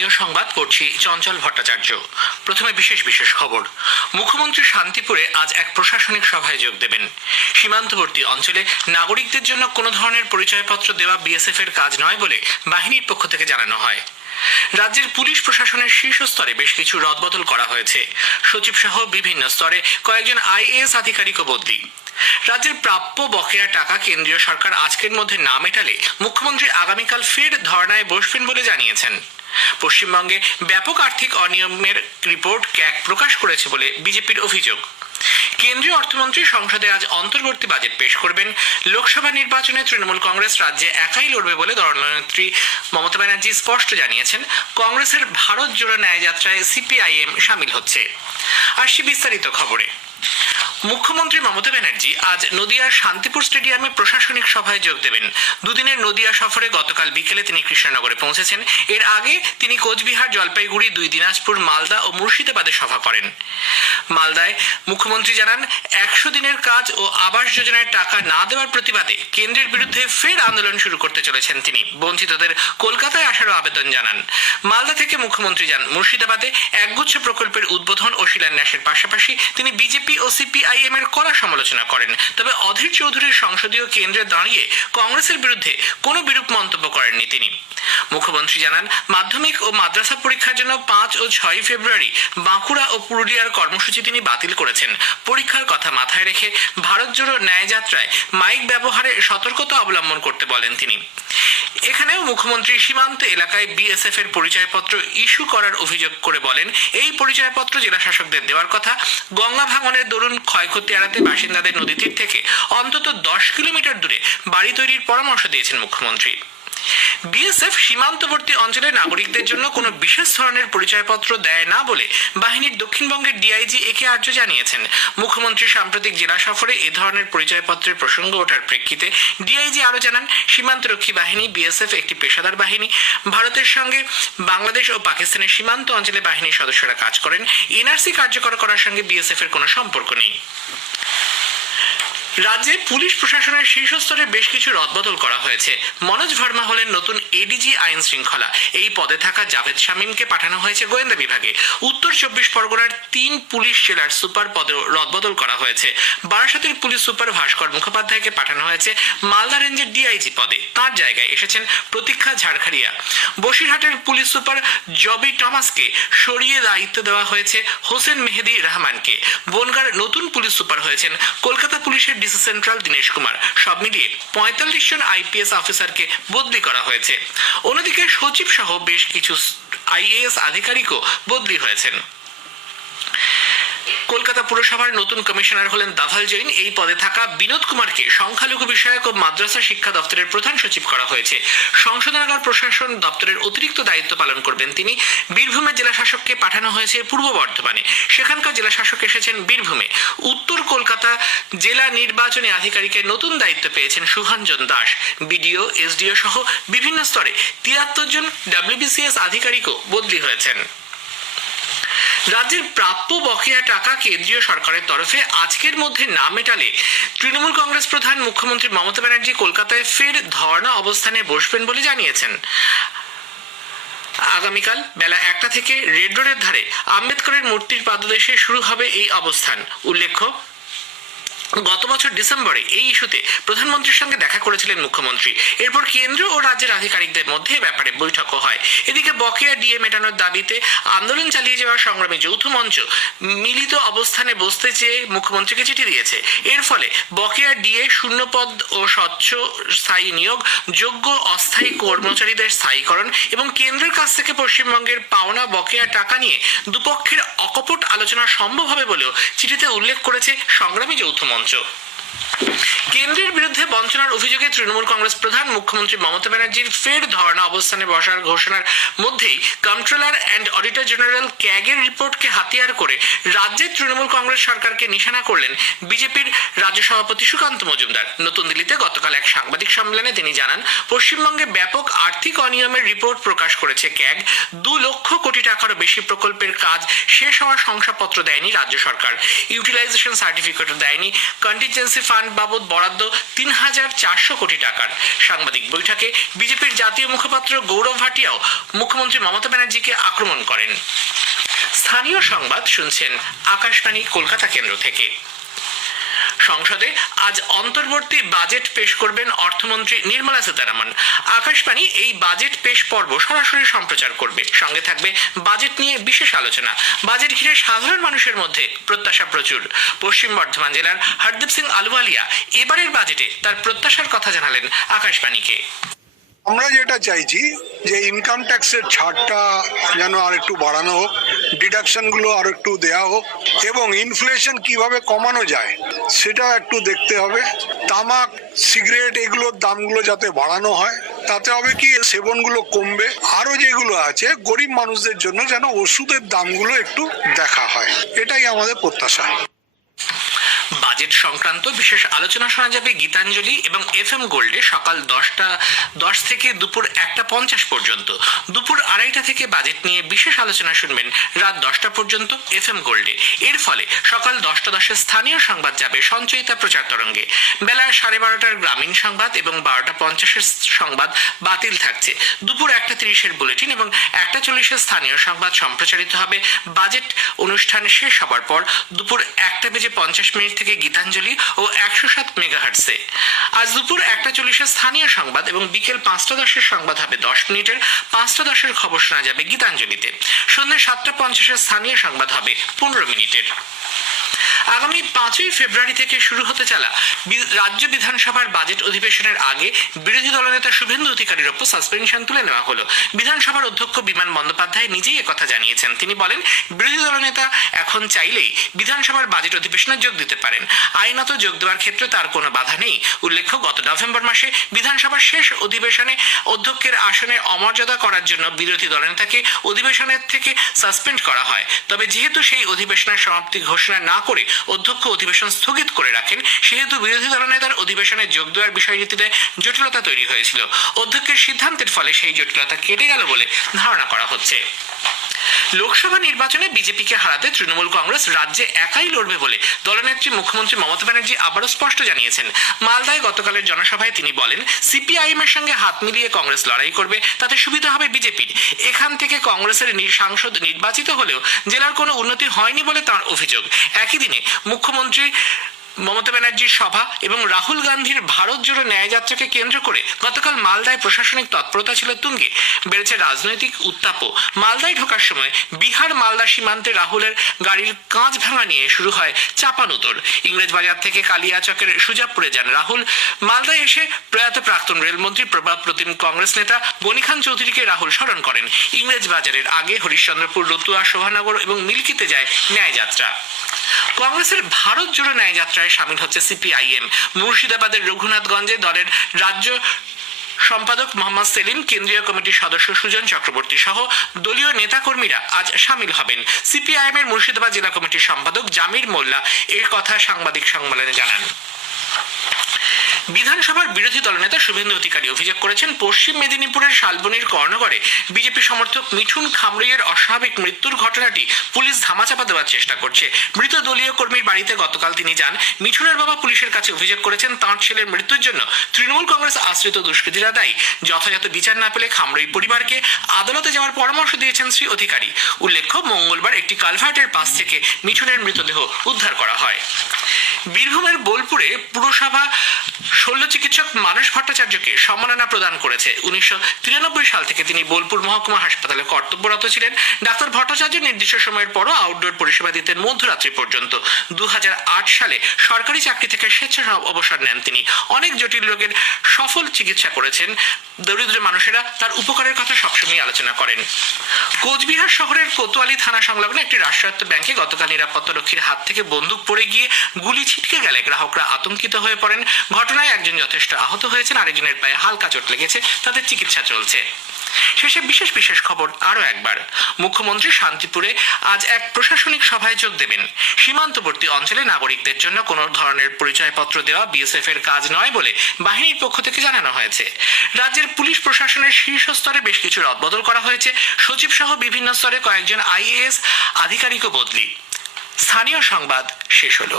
স্থানীয় সংবাদ পড়ছি চঞ্চল ভট্টাচার্য। প্রথমে বিশেষ খবর। মুখ্যমন্ত্রী শান্তিপুরে আজ এক প্রশাসনিক সভায় যোগ দেবেন। সীমান্তবর্তী অঞ্চলে নাগরিকদের জন্য কোনো ধরনের পরিচয়পত্র দেওয়া বিএসএফ এর কাজ নয় বলে বাহিনীর পক্ষ থেকে জানানো হয়। রাজ্যের পুলিশ প্রশাসনের শীর্ষ স্তরে বেশ কিছু রদবদল করা হয়েছে। সচিব সহ বিভিন্ন স্তরে কয়েকজন আইএএস আধিকারিকও বদলি। রাজ্যের প্রাপ্য বকেয়া টাকা কেন্দ্রীয় সরকার আজকের মধ্যে না মেটালে মুখ্যমন্ত্রী আগামীকাল ফের ধর্নায় বসবেন বলে জানিয়েছেন। পশ্চিমবঙ্গে ব্যাপক আর্থিক অনিয়মের রিপোর্ট ক্যাগ প্রকাশ করেছে বলে বিজেপির অভিযোগ। কেন্দ্রীয় অর্থমন্ত্রী সংসদে আজ অন্তর্বর্তী বাজেট পেশ করবেন। লোকসভা নির্বাচনে তৃণমূল কংগ্রেস রাজ্যে একাই লড়বে বলে দলনেত্রী মমতা ব্যানার্জি স্পষ্ট জানিয়েছেন। কংগ্রেসের ভারত জোড়ো ন্যায় যাত্রায় সিপিআইএম সামিল হচ্ছে। আসছি বিস্তারিত খবরে। মুখ্যমন্ত্রী মমতা ব্যানার্জি আজ নদিয়ার শান্তিপুর স্টেডিয়ামে প্রশাসনিক সভায় যোগ দেবেন। দুদিনের নদিয়া সফরে গতকাল বিকেলে তিনি কৃষ্ণনগরে পৌঁছেছেন। এর আগে তিনি কোচবিহার, জলপাইগুড়ি, দিনাজপুর, মালদা ও মুর্শিদাবাদে সভা করেন। মালদায় মুখ্যমন্ত্রী জানান, 100 দিনের কাজ ও আবাস যোজনার টাকা না দেওয়ার প্রতিবাদে কেন্দ্রের বিরুদ্ধে ফের আন্দোলন শুরু করতে চলেছেন তিনি। বঞ্চিতদের কলকাতায় আসারও আবেদন জানান। মালদা থেকে মুখ্যমন্ত্রী যান মুর্শিদাবাদে। একগুচ্ছ প্রকল্পের উদ্বোধন ও শিলান্যাসের পাশাপাশি তিনি বিজেপি ও সিপিআইএম এর কড়া সমালোচনা করেন। তবে অধীর চৌধুরীর সংসদীয় কেন্দ্রে দাঁড়িয়ে কংগ্রেসের বিরুদ্ধে কোনো বিরূপ মন্তব্য করেননি তিনি। মুখ্যমন্ত্রী জানান, মাধ্যমিক ও মাদ্রাসা পরীক্ষার জন্য 5 ও 6 ফেব্রুয়ারি বাঁকুড়া ও পুরুলিয়ার কর্মসূচি তিনি বাতিল করেছেন। পরীক্ষার কথা মাথায় রেখে ভারত জোড়ো ন্যায় যাত্রায় মাইক ব্যবহারে সতর্কতা অবলম্বন করতে বলেন তিনি। এখানেও মুখ্যমন্ত্রী সীমান্ত এলাকায় বিএসএফ এর পরিচয়পত্র ইস্যু করার অভিযোগ করে বলেন, এই পরিচয়পত্র জেলা শাসকদের দেওয়ার কথা। গঙ্গা ভাঙনের দরুন ক্ষয়ক্ষতি এড়াতে বাসিন্দাদের নদীতীর থেকে অন্তত 10 কিলোমিটার দূরে বাড়ি তৈরির পরামর্শ দিয়েছেন মুখ্যমন্ত্রী। বিএসএফ সীমান্তবর্তী অঞ্চলের নাগরিকদের জন্য কোনো বিশেষ ধরনের পরিচয়পত্র দেয় না বলে বাহিনীর দক্ষিণবঙ্গের ডিআইজি একে আর্য জানিয়েছেন। মুখ্যমন্ত্রী সাম্প্রতিক জেলা সফরে এ ধরনের পরিচয়পত্রের প্রসঙ্গ ওঠার প্রেক্ষিতে ডিআইজি আরো জানান, সীমান্তরক্ষী বাহিনী বিএসএফ একটি পেশাদার বাহিনী। ভারতের সঙ্গে বাংলাদেশ ও পাকিস্তানের সীমান্ত অঞ্চলে বাহিনীর সদস্যরা কাজ করেন। এনআরসি কার্যকর করার সঙ্গে বিএসএফ এর কোনো সম্পর্ক নেই। রাজ্যে পুলিশ প্রশাসনের শীর্ষস্তরে বেশ কিছু রদবদল করা হয়েছে। মনোজ ভার্মা হলেন নতুন এডিজি আইন শৃঙ্খলা। এই পদে থাকা জাভেদ শামীমকে পাঠানো হয়েছে গোয়েন্দা বিভাগে। উত্তর 24 পরগনার 3 পুলিশ জেলার সুপার পদে রদবদল করা হয়েছে। বারাসাতের পুলিশ সুপার ভাস্কর মুখোপাধ্যায়কে পাঠানো হয়েছে মালদা রেঞ্জের ডিআইজি পদে। তার জায়গায় এসেছেন প্রতীক্ষা ঝাড়খাড়িয়া। বসিরহাটের পুলিশ সুপার জবি টমাসকে সরিয়ে দায়িত্ব দেওয়া হয়েছে হোসেন মেহেদি রহমানকে। বনগাঁর নতুন পুলিশ সুপার হয়েছেন কলকাতা পুলিশের ডিসি সেন্ট্রাল দীনেশ কুমার। সব মিলিয়ে 45 জন আইপিএস অফিসারকে বদলি করা হয়েছে। অন্যদিকে সচিব সহ বেশ কিছু আইএএস আধিকারিকও বদলি হয়েছেন। কলকাতা পুরসভার নতুন কমিশনার হলেন দাভাল জৈন। এই পদে থাকা বিনোদ কুমারকে সংখ্যালঘু বিষয়ক ও মাদ্রাসা শিক্ষা দপ্তরের প্রধান সচিব করা হয়েছে। সংশোধনাগার প্রশাসন দপ্তরের অতিরিক্ত দায়িত্ব পালন করবেন তিনি। বীরভূমের জেলা শাসককে পাঠানো হয়েছে পূর্ব বর্ধমানে। সেখানকার জেলা শাসক এসেছেন বীরভূমে। উত্তর কলকাতা জেলা নির্বাচনী আধিকারিকের নতুন দায়িত্ব পেয়েছেন শুভাঞ্জন দাস। বিডিও, এসডিও সহ বিভিন্ন স্তরে 73 জন ডাব্লিউবিসিএস আধিকারিকও বদলি হয়েছেন। রাজ্যের প্রাপ্য বকেয়া টাকা কেন্দ্রীয় সরকারের তরফে আজকের মধ্যে না মেটালে তৃণমূল কংগ্রেস প্রধান মুখ্যমন্ত্রী মমতা ব্যানার্জি কলকাতায় ফের ধর্ণা অবস্থানে বসবেন বলে জানিয়েছেন। আগামীকাল বেলা 1টা থেকে রেড রোডের ধারে আম্বেদকরের মূর্তির পাদদেশে শুরু হবে এই অবস্থান। উল্লেখ্য, গত বছর ডিসেম্বরে এই ইস্যুতে প্রধানমন্ত্রীর সঙ্গে দেখা করেছিলেন মুখ্যমন্ত্রী। এরপর কেন্দ্র ও রাজ্যের আধিকারিকদের মধ্যে ব্যাপারে বৈঠকও হয়। এদিকে বকেয়া ডিএ মেটানোর দাবিতে আন্দোলন চালিয়ে যাওয়া সংগ্রামী যৌথ মঞ্চ মিলিত অবস্থানে বসতে চেয়ে মুখ্যমন্ত্রীকে চিঠি দিয়েছে। এর ফলে বকেয়া ডিএ, শূন্যপদ ও স্বচ্ছ স্থায়ী নিয়োগ, যোগ্য অস্থায়ী কর্মচারীদের স্থায়ীকরণ এবং কেন্দ্রের কাছ থেকে পশ্চিমবঙ্গের পাওনা বকেয়া টাকা নিয়ে দুপক্ষের অকপট আলোচনা সম্ভব হবে বলেও চিঠিতে উল্লেখ করেছে সংগ্রামী যৌথ মঞ্চ। কেন্দ্রের বিরুদ্ধে বঞ্চনার অভিযোগে তৃণমূল কংগ্রেস প্রধান মুখ্যমন্ত্রী মমতা ব্যানার্জির ফের ধর্ণা অবস্থানে বসার ঘোষণার মধ্যেই কন্ট্রোলার অ্যান্ড অডিটর জেনারেল ক্যাগের রিপোর্টকে হাতিয়ার করে রাজ্যের তৃণমূল কংগ্রেস সরকারকে নিশানা করলেন বিজেপির রাজ্য সভাপতি সুকান্ত মজুমদার। নতুন দিল্লিতে গতকাল এক সাংবাদিক সম্মেলনে তিনি জানান, পশ্চিমবঙ্গে ব্যাপক আর্থিক অনিয়মের রিপোর্ট প্রকাশ করেছে ক্যাগ। 2 লক্ষ কোটি টাকারও বেশি প্রকল্পের কাজ শেষ হওয়ার শংসাপত্র দেয়নি রাজ্য সরকার। ইউটিলাইজেশন সার্টিফিকেটও দেয়নি। কন্টিনজেন্সি ফান্ড বাবদ বরাদ্দ ৩,৪০০ কোটি টাকার। সাংবাদিক বৈঠকে বিজেপির জাতীয় মুখপাত্র গৌরব ভাটিয়াও মুখ্যমন্ত্রী মমতা ব্যানার্জিকে আক্রমণ করেন। স্থানীয় সংবাদ শুনছেন আকাশবাণী কলকাতা কেন্দ্র থেকে। সংসদে আজ অন্তর্বর্তী বাজেট পেশ করবেন অর্থমন্ত্রী নির্মলা সীতারামন। আকাশবাণী এই বাজেট পেশ পর্ব সরাসরি সম্প্রচার করবে। সঙ্গে থাকবে বাজেট নিয়ে বিশেষ আলোচনা। বাজেট ঘিরে সাধারণ মানুষের মধ্যে প্রত্যাশা প্রচুর। পশ্চিম বর্ধমান জেলার হরদীপ সিং আলুওয়ালিয়া এবারের বাজেটে তার প্রত্যাশার কথা জানালেন আকাশবাণীকে। আমরা যেটা চাইছি যে ইনকাম ট্যাক্সের ছাড়টা যেন আর একটু বাড়ানো হোক, ডিডাকশনগুলো আর একটু দেওয়া হোক, এবং ইনফ্লেশন কিভাবে কমানো যায় সেটা একটু দেখতে হবে। তামাক, সিগারেট এগুলোর দামগুলো যাতে বাড়ানো হয়, তাতে হবে কি সেবনগুলো কমবে। আরো যেগুলো আছে গরিব মানুষদের জন্য যেন ওষুধের দামগুলো একটু দেখা হয়, এটাই আমাদের প্রত্যাশা। বাজেট সংক্রান্ত বিশেষ আলোচনা শোনা যাবে গীতাঞ্জলি এবং FM গোল্ডে সকাল 10টা থেকে দুপুর 1টা 50 পর্যন্ত। দুপুর 2:30 থেকে বাজেট নিয়ে বিশেষ আলোচনা শুনবেন রাত 10টা পর্যন্ত FM গোল্ডে। এর ফলে সকাল 10টা 10 স্থানীয় সংবাদ যাবে সঞ্চয়িতা প্রচার তরঙ্গে। বেলা 12:30টার গ্রামীণ সংবাদ এবং 12টা 50 সংবাদ বাতিল থাকছে। দুপুর 1টা 30 বুলেটিন এবং 1টা 40 স্থানীয় সংবাদ সম্প্রচারিত হবে। বাজেট অনুষ্ঠান শেষ হবার পর দুপুর 1টা 50 থেকে গীতাঞ্জলি ও 107 মেগাহার্টসে। আজ দুপুর 1টা 40 স্থানীয় সংবাদ এবং বিকেল 5টা 10 সংবাদ হবে 10 মিনিটের। 5টা 10 খবর শোনা যাবে গীতাঞ্জলিতে। সন্ধ্যে 7টা 50 স্থানীয় সংবাদ হবে 15 মিনিটের। আগামী 5ই ফেব্রুয়ারি থেকে শুরু হতে চলা রাজ্য বিধানসভার বাজেট অধিবেশনের আগে বিরোধী দলনেতা শুভেন্দু অধিকারীর ওপর সাসপেনশন তুলে নেওয়া হলো। বিধানসভার অধ্যক্ষ বিমান বন্দ্যোপাধ্যায় নিজেই একথা জানিয়েছেন। তিনি বলেন, বিরোধী দলনেতা এখন চাইলেই বিধানসভার বাজেট অধিবেশনে যোগ দিতে পারেন। আইনত যোগ দেওয়ার ক্ষেত্রে তার কোনো বাধা নেই। উল্লেখ্য, গত নভেম্বর মাসে বিধানসভার শেষ অধিবেশনে অধ্যক্ষের আসনে অমর্যাদা করার জন্য বিরোধী দলনেতাকে অধিবেশনের থেকে সাসপেন্ড করা হয়। তবে যেহেতু সেই অধিবেশনের সমাপ্তি ঘোষণা না করে অধ্যক্ষ অধিবেশন স্থগিত করে রাখেন, সেহেতু বিরোধী দলনেতার অধিবেশনে যোগ দেওয়ার বিষয়টিতে জটিলতা তৈরি হয়েছিল। অধ্যক্ষের সিদ্ধান্তের ফলে সেই জটিলতা কেটে গেল বলে ধারণা করা হচ্ছে। লোকসভা নির্বাচনে বিজেপিকে হারাতে তৃণমূল কংগ্রেস রাজ্যে একাই লড়বে বলে দলনেত্রী মুখ্যমন্ত্রী মমতা ব্যানার্জি আবারও স্পষ্ট জানিয়েছেন। মালদায় গতকালের জনসভায় তিনি বলেন, সিপিআইএম এর সঙ্গে হাত মিলিয়ে কংগ্রেস লড়াই করবে, তাতে সুবিধা হবে বিজেপির। এখান থেকে কংগ্রেসের সাংসদ নির্বাচিত হলেও জেলার কোনো উন্নতি হয়নি বলে তাঁর অভিযোগ। একই দিনে মুখ্যমন্ত্রী মমতা ব্যানার্জির সভা এবং রাহুল গান্ধীর ভারত জোড়ো ন্যায়যাত্রাকে কেন্দ্র করে গতকাল মালদায় প্রশাসনিক তৎপরতা ছিল তুঙ্গে। বেড়েছে রাজনৈতিক উত্তাপও। মালদায় ঢোকার সময় বিহার মালদা সীমান্তে রাহুলের গাড়ির কাঁচ ভাঙা নিয়ে শুরু হয় চাপানুতোর। ইংরেজ বাজার থেকে কালিয়াচকের সুজাপুরে যান রাহুল। মালদায় এসে প্রয়াত প্রাক্তন রেলমন্ত্রী প্রভাব প্রতিম কংগ্রেস নেতা গনি খান চৌধুরীকে রাহুল স্মরণ করেন। ইংরেজ বাজারের আগে হরিশ্চন্দ্রপুর, রতুয়া, শোভানগর এবং মিল্কিতে যায় ন্যায়যাত্রা। কংগ্রেসের ভারত জোড়ো ন্যায়যাত্রায় সামিল হচ্ছে সিপিআইএম। মুর্শিদাবাদের রঘুনাথগঞ্জে দলের রাজ্য সম্পাদক মোহাম্মদ সেলিম, কেন্দ্রীয় কমিটির সদস্য সুজন চক্রবর্তী সহ দলীয় নেতাকর্মীরা আজ সামিল হবেন। সিপিআইএম এর মুর্শিদাবাদ জেলা কমিটির সম্পাদক জামির মোল্লা এর কথা সাংবাদিক সম্মেলনে জানান। বিধানসভার বিরোধী দলনেতা শুভেন্দু অধিকারী অভিযোগ করেছেন, পশ্চিম মেদিনীপুরের শালবনীর কর্ণগড়ে বিজেপি সমর্থক মিঠুন খামরুইয়ের অস্বাভাবিক মৃত্যুর ঘটনাটি পুলিশ ধামাচাপা দেওয়ার চেষ্টা করছে। মৃত দলীয় কর্মীর বাড়িতে গতকাল তিনি যান। মিঠুনের বাবা পুলিশের কাছে অভিযোগ করেছেন, তাঁর ছেলের মৃত্যুর জন্য তৃণমূল কংগ্রেস আশ্রিত দুষ্কৃতীরা দায়ী। যথাযথ বিচার না পেলে খামরুই পরিবারকে আদালতে যাওয়ার পরামর্শ দিয়েছেন শ্রী অধিকারী। উল্লেখ্য, মঙ্গলবার একটি কালভার্টের পাশ থেকে মিঠুনের মৃতদেহ উদ্ধার করা হয়। বীরভূমের বোলপুরে পুরসভা শল্য চিকিৎসক মানস ভট্টাচার্যকে সম্মাননা প্রদান করেছে। 1993 সাল থেকে তিনি বোলপুর মহকুমা হাসপাতালে কর্তব্যরত ছিলেন। ডাক্তার ভট্টাচার্য নির্দিষ্ট সময়ের পরও আউটডোর পরিষেবা দিতেন মধ্যরাত্রি পর্যন্ত। 2008 সালে সরকারি চাকরি থেকে স্বেচ্ছা অবসর নেন তিনি। অনেক জটিল রোগের সফল চিকিৎসা করেছেন। দরিদ্র মানুষেরা তার উপকারের কথা সবসময় আলোচনা করেন। কোচবিহার শহরের কোতোয়ালি থানা সংলগ্ন একটি রাষ্ট্রায়ত্ত ব্যাংকে গতকাল নিরাপত্তারক্ষীর হাত থেকে বন্দুক পড়ে গিয়ে গুলি ছিটকে গেলে গ্রাহকরা আতঙ্কিত হয়ে পড়েন। ঘটনায় একজন যথেষ্ট আহত হয়েছেন, আরেকজনের পায়ে হালকা চোট লেগেছে, তাদের চিকিৎসা চলছে। শেষে বিশেষ খবর আরো একবার। মুখ্যমন্ত্রী শান্তিপুরে আজ এক প্রশাসনিক সভায় যোগ দেবেন। সীমান্তবর্তী অঞ্চলে নাগরিকদের জন্য কোনো ধরনের পরিচয়পত্র দেওয়া বিএসএফ এর কাজ নয় বলে বাহিনীর পক্ষ থেকে জানানো হয়েছে। রাজ্যের পুলিশ প্রশাসনের শীর্ষ স্তরে বেশ কিছু রদবদল করা হয়েছে। সচিব সহ বিভিন্ন স্তরে কয়েকজন আইএএস আধিকারিকও বদলি। স্থানীয় সংবাদ শেষ হলো।